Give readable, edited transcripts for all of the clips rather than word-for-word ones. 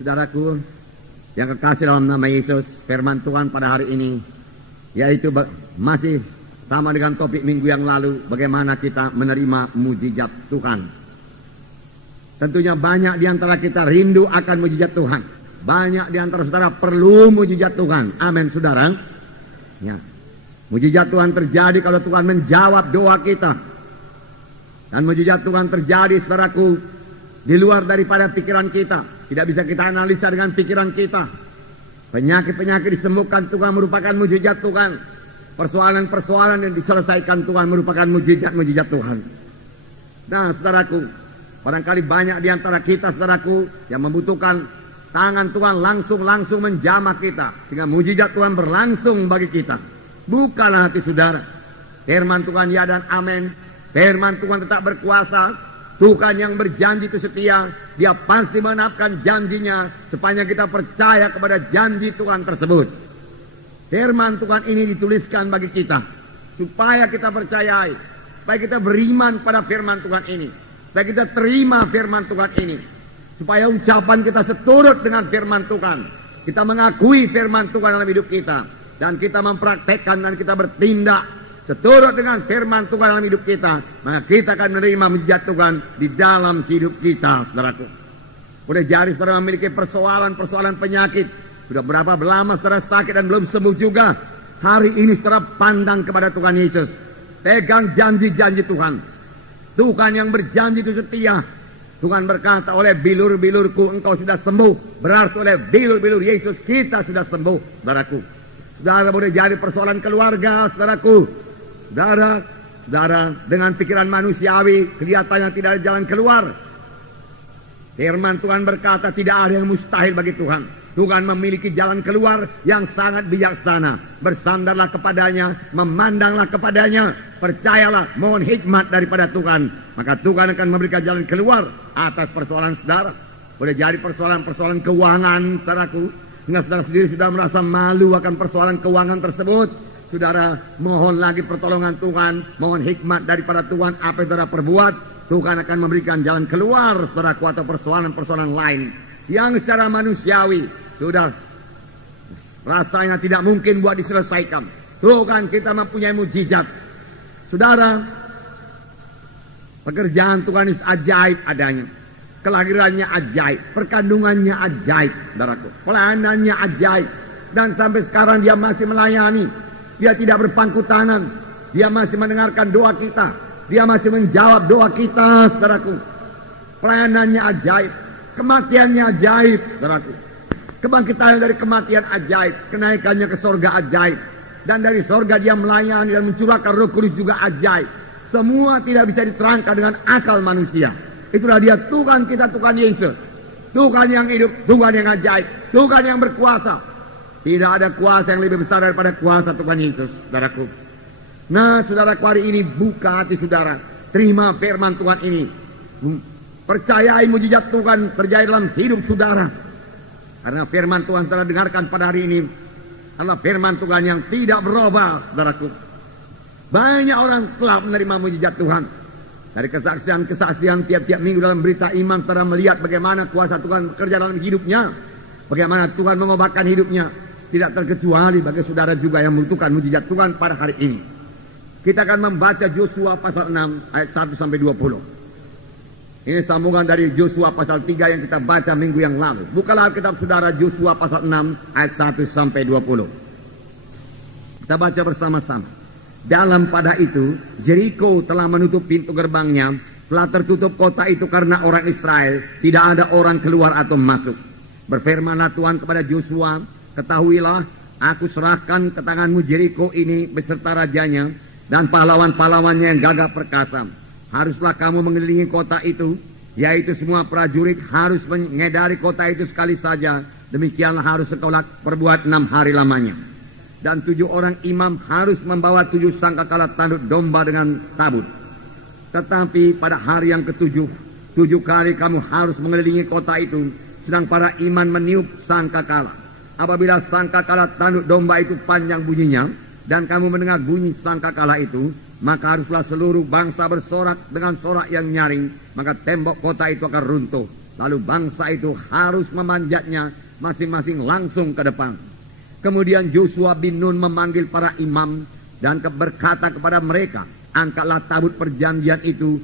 Saudaraku yang kekasih dalam nama Yesus, firman Tuhan pada hari ini yaitu masih sama dengan topik minggu yang lalu, bagaimana kita menerima mujizat Tuhan. Tentunya banyak di antara kita rindu akan mujizat Tuhan. Banyak di antara saudara perlu mujizat Tuhan. Amin, saudara. Ya. Mujizat Tuhan terjadi kalau Tuhan menjawab doa kita. Dan mujizat Tuhan terjadi, saudaraku, di luar daripada pikiran kita. Tidak bisa kita analisa dengan pikiran kita. Penyakit-penyakit disembuhkan Tuhan merupakan mujizat Tuhan. Persoalan-persoalan yang diselesaikan Tuhan merupakan mujizat-mujizat Tuhan. Nah, saudaraku, barangkali banyak di antara kita, saudaraku, yang membutuhkan tangan Tuhan langsung menjamah kita. Sehingga mujizat Tuhan berlangsung bagi kita. Bukalah hati saudara. Firman Tuhan ya dan amin. Firman Tuhan tetap berkuasa. Tuhan yang berjanji itu setia. Dia pasti menepati janjinya sepanjang kita percaya kepada janji Tuhan tersebut. Firman Tuhan ini dituliskan bagi kita supaya kita percayai, supaya kita beriman pada firman Tuhan ini, supaya kita terima firman Tuhan ini, supaya ucapan kita seturut dengan firman Tuhan. Kita mengakui firman Tuhan dalam hidup kita dan kita mempraktekkan dan kita bertindak seturut dengan firman Tuhan dalam hidup kita, maka kita akan menerima mujizat Tuhan di dalam hidup kita, saudaraku. Boleh jadi saudara memiliki persoalan penyakit. Sudah berapa lama saudara sakit dan belum sembuh juga. Hari ini saudara pandang kepada Tuhan Yesus. Pegang janji-janji Tuhan. Tuhan yang berjanji itu setia. Tuhan berkata, oleh bilur-bilurku engkau sudah sembuh. Berarti oleh bilur-bilur Yesus kita sudah sembuh, saudaraku. Saudara boleh jadi persoalan keluarga, saudaraku. Saudara dengan pikiran manusiawi kelihatannya tidak ada jalan keluar. Firman Tuhan berkata tidak ada yang mustahil bagi Tuhan. Tuhan memiliki jalan keluar yang sangat bijaksana. Bersandarlah kepadanya, memandanglah kepadanya, percayalah, mohon hikmat daripada Tuhan. Maka Tuhan akan memberikan jalan keluar atas persoalan saudara. Boleh jadi persoalan-persoalan keuangan, saudaraku. Hingga saudara sendiri sudah merasa malu akan persoalan keuangan tersebut. Saudara mohon lagi pertolongan Tuhan, mohon hikmat daripada Tuhan. Apa yang saudara perbuat, Tuhan akan memberikan jalan keluar, saudaraku, atau persoalan-persoalan lain yang secara manusiawi sudah rasanya tidak mungkin buat diselesaikan. Tuhan kita mempunyai mujizat. Saudara, pekerjaan Tuhan itu ajaib adanya. Kelahirannya ajaib, perkandungannya ajaib, saudaraku. Pelayanannya ajaib. Dan sampai sekarang dia masih melayani. Dia tidak berpangku tangan. Dia masih mendengarkan doa kita. Dia masih menjawab doa kita, saudaraku. Pelayanannya ajaib. Kematiannya ajaib, saudaraku. Kebangkitan dari kematian ajaib. Kenaikannya ke sorga ajaib. Dan dari sorga dia melayani dan mencurahkan Roh Kudus juga ajaib. Semua tidak bisa diterangkan dengan akal manusia. Itulah dia Tuhan kita, Tuhan Yesus. Tuhan yang hidup, Tuhan yang ajaib. Tuhan yang berkuasa. Tidak ada kuasa yang lebih besar daripada kuasa Tuhan Yesus, saudaraku. Nah, saudaraku, hari ini buka hati saudara. Terima firman Tuhan ini. Percayai mujizat Tuhan terjadi dalam hidup saudara. Karena firman Tuhan telah dengarkan pada hari ini adalah firman Tuhan yang tidak berubah, saudaraku. Banyak orang telah menerima mujizat Tuhan. Dari kesaksian-kesaksian tiap-tiap minggu dalam berita iman, telah melihat bagaimana kuasa Tuhan bekerja dalam hidupnya. Bagaimana Tuhan mengobatkan hidupnya. Tidak terkecuali bagi saudara juga yang membutuhkan mujizat Tuhan pada hari ini. Kita akan membaca Yosua pasal 6 ayat 1 sampai 20. Ini sambungan dari Yosua pasal 3 yang kita baca minggu yang lalu. Bukalah kitab saudara Yosua pasal 6 ayat 1 sampai 20. Kita baca bersama-sama. Dalam pada itu, Jericho telah menutup pintu gerbangnya. Telah tertutup kota itu karena orang Israel. Tidak ada orang keluar atau masuk. Berfirmanlah Tuhan kepada Yosua, ketahuilah, aku serahkan ke tanganmu Jericho ini beserta rajanya dan pahlawan-pahlawannya yang gagah perkasa. Haruslah kamu mengelilingi kota itu, yaitu semua prajurit harus mengedari kota itu sekali saja. Demikianlah harus sekolah perbuat 6 hari lamanya. Dan 7 orang imam harus membawa 7 sangkakala tanduk domba dengan tabut. Tetapi pada hari yang ke-7, 7 kali kamu harus mengelilingi kota itu, sedang para imam meniup sangkakala. Apabila sangkakala tanduk domba itu panjang bunyinya, dan kamu mendengar bunyi sangkakala itu, maka haruslah seluruh bangsa bersorak dengan sorak yang nyaring, maka tembok kota itu akan runtuh. Lalu bangsa itu harus memanjatnya masing-masing langsung ke depan. Kemudian Yosua bin Nun memanggil para imam dan berkata kepada mereka, angkatlah tabut perjanjian itu,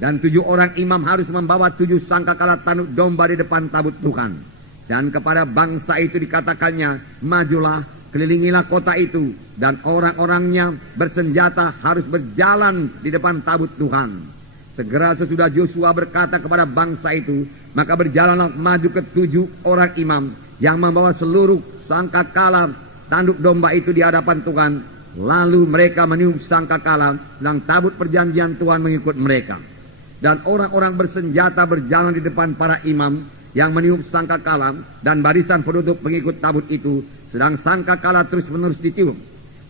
dan 7 orang imam harus membawa 7 sangkakala tanduk domba di depan tabut Tuhan. Dan kepada bangsa itu dikatakannya, majulah, kelilingilah kota itu, dan orang-orangnya bersenjata harus berjalan di depan tabut Tuhan. Segera sesudah Yosua berkata kepada bangsa itu, maka berjalanlah maju ke 7 orang imam yang membawa seluruh sangkakala tanduk domba itu di hadapan Tuhan. Lalu mereka meniup sangkakala, sedang tabut perjanjian Tuhan mengikut mereka. Dan orang-orang bersenjata berjalan di depan para imam yang meniup sangkakala, dan barisan penutup pengikut tabut itu, sedang sangkakala terus-menerus ditiup.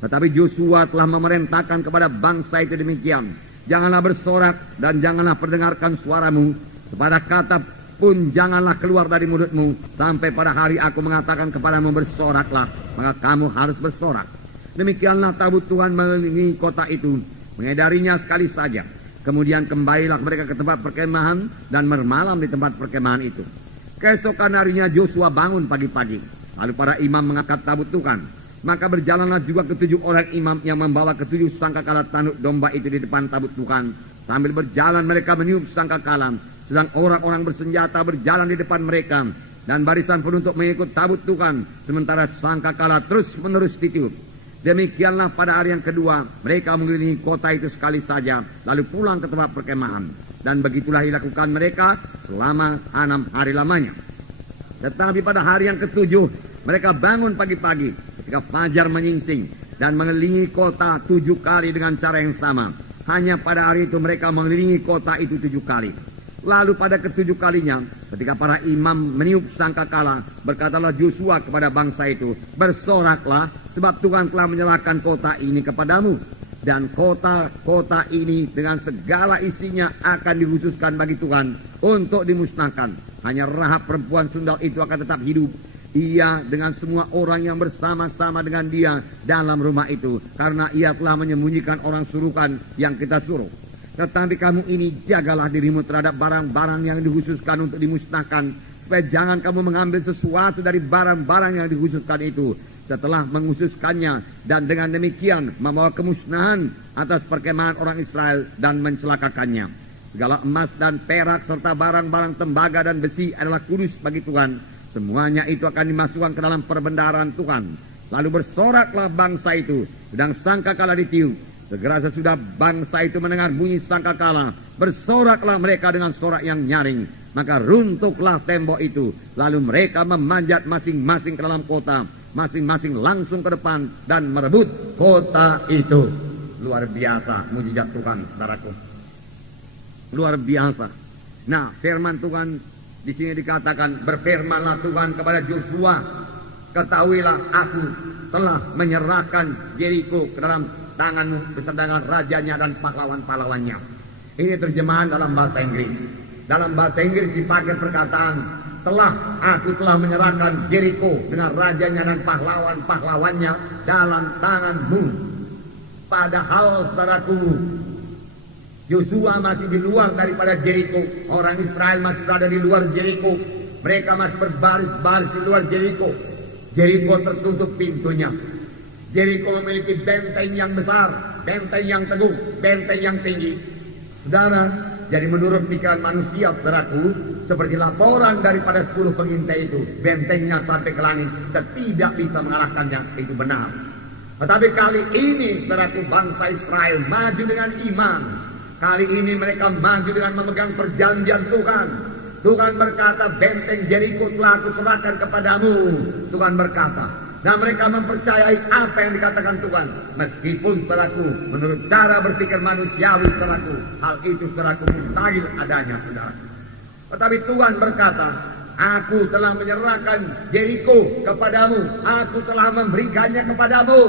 Tetapi Yosua telah memerintahkan kepada bangsa itu demikian, janganlah bersorak dan janganlah perdengarkan suaramu, sepada kata pun janganlah keluar dari mulutmu, sampai pada hari aku mengatakan kepadamu bersoraklah, maka kamu harus bersorak. Demikianlah tabut Tuhan mengelilingi kota itu, mengedarinya sekali saja. Kemudian kembalilah mereka ke tempat perkemahan dan bermalam di tempat perkemahan itu. Keesokan harinya Yosua bangun pagi-pagi, lalu para imam mengangkat tabut Tuhan. Maka berjalanlah juga ke 7 orang imam yang membawa ke 7 sangkakala tanduk domba itu di depan tabut Tuhan. Sambil berjalan mereka meniup sangkakala, sedang orang-orang bersenjata berjalan di depan mereka, dan barisan penutup mengikut tabut Tuhan, sementara sangkakala terus-menerus ditiup. Demikianlah pada hari yang kedua mereka mengelilingi kota itu sekali saja, lalu pulang ke tempat perkemahan. Dan begitulah dilakukan mereka selama 6 hari lamanya. Tetapi pada hari yang ke-7 mereka bangun pagi-pagi ketika fajar menyingsing dan mengelilingi kota 7 kali dengan cara yang sama. Hanya pada hari itu mereka mengelilingi kota itu 7 kali. Lalu pada ke-7 kalinya, ketika para imam meniup sangkakala, berkatalah Yosua kepada bangsa itu, bersoraklah, sebab Tuhan telah menyerahkan kota ini kepadamu. Dan kota ini dengan segala isinya akan dikhususkan bagi Tuhan untuk dimusnahkan. Hanya Rahab perempuan sundal itu akan tetap hidup, ia dengan semua orang yang bersama-sama dengan dia dalam rumah itu, karena ia telah menyembunyikan orang suruhan yang kita suruh. Tetapi kamu ini jagalah dirimu terhadap barang-barang yang dikhususkan untuk dimusnahkan, supaya jangan kamu mengambil sesuatu dari barang-barang yang dikhususkan itu setelah mengkhususkannya, dan dengan demikian membawa kemusnahan atas perkemahan orang Israel dan mencelakakannya. Segala emas dan perak serta barang-barang tembaga dan besi adalah kudus bagi Tuhan. Semuanya itu akan dimasukkan ke dalam perbendaharaan Tuhan. Lalu bersoraklah bangsa itu, sedang sangkakala ditiup. Segera sesudah bangsa itu mendengar bunyi sangkakala, bersoraklah mereka dengan sorak yang nyaring. Maka runtuhlah tembok itu, lalu mereka memanjat masing-masing ke dalam kota, masing-masing langsung ke depan dan merebut kota itu. Luar biasa mujizat Tuhan, saudaraku. Luar biasa. Nah, firman Tuhan di sini dikatakan, berfirmanlah Tuhan kepada Yosua, ketahuilah aku telah menyerahkan Yeriko ke dalam tanganmu beserta dengan rajanya dan pahlawan-pahlawannya. Ini terjemahan dalam bahasa Inggris. Dalam bahasa Inggris dipakai perkataan, aku telah menyerahkan Yeriko dengan rajanya dan pahlawan-pahlawannya dalam tanganmu. Padahal saudaraku, Yosua masih di luar daripada Yeriko. Orang Israel masih berada di luar Yeriko. Mereka masih berbaris-baris di luar Yeriko. Yeriko tertutup pintunya. Yeriko memiliki benteng yang besar, benteng yang teguh, benteng yang tinggi. Saudara, jadi menurut pikiran manusia, saudaraku, seperti laporan daripada 10 pengintai itu, bentengnya sampai ke langit dan tidak bisa mengalahkannya, itu benar. Tetapi kali ini, saudaraku, bangsa Israel maju dengan iman. Kali ini mereka maju dengan memegang perjanjian Tuhan. Tuhan berkata, benteng Yeriko telah aku serahkan kepadamu. Tuhan berkata, dan mereka mempercayai apa yang dikatakan Tuhan. Meskipun saudaraku, menurut cara berpikir manusiawi saudaraku, hal itu saudaraku mustahil adanya saudaraku. Tetapi Tuhan berkata, aku telah menyerahkan Yeriko kepadamu. Aku telah memberikannya kepadamu.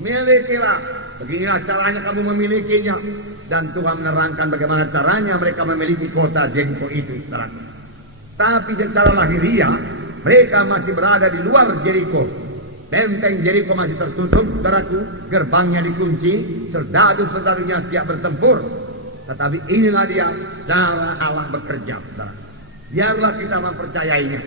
Milikilah. Beginilah caranya kamu memilikinya. Dan Tuhan menerangkan bagaimana caranya mereka memiliki kota Yeriko itu saudaraku. Tapi secara lahiriah, mereka masih berada di luar Yeriko. Benteng Yeriko masih tertutup, saudaraku. Gerbangnya dikunci, serdadu-serdadunya siap bertempur. Tetapi inilah dia cara Allah bekerja, saudara. Biarlah kita mempercayainya.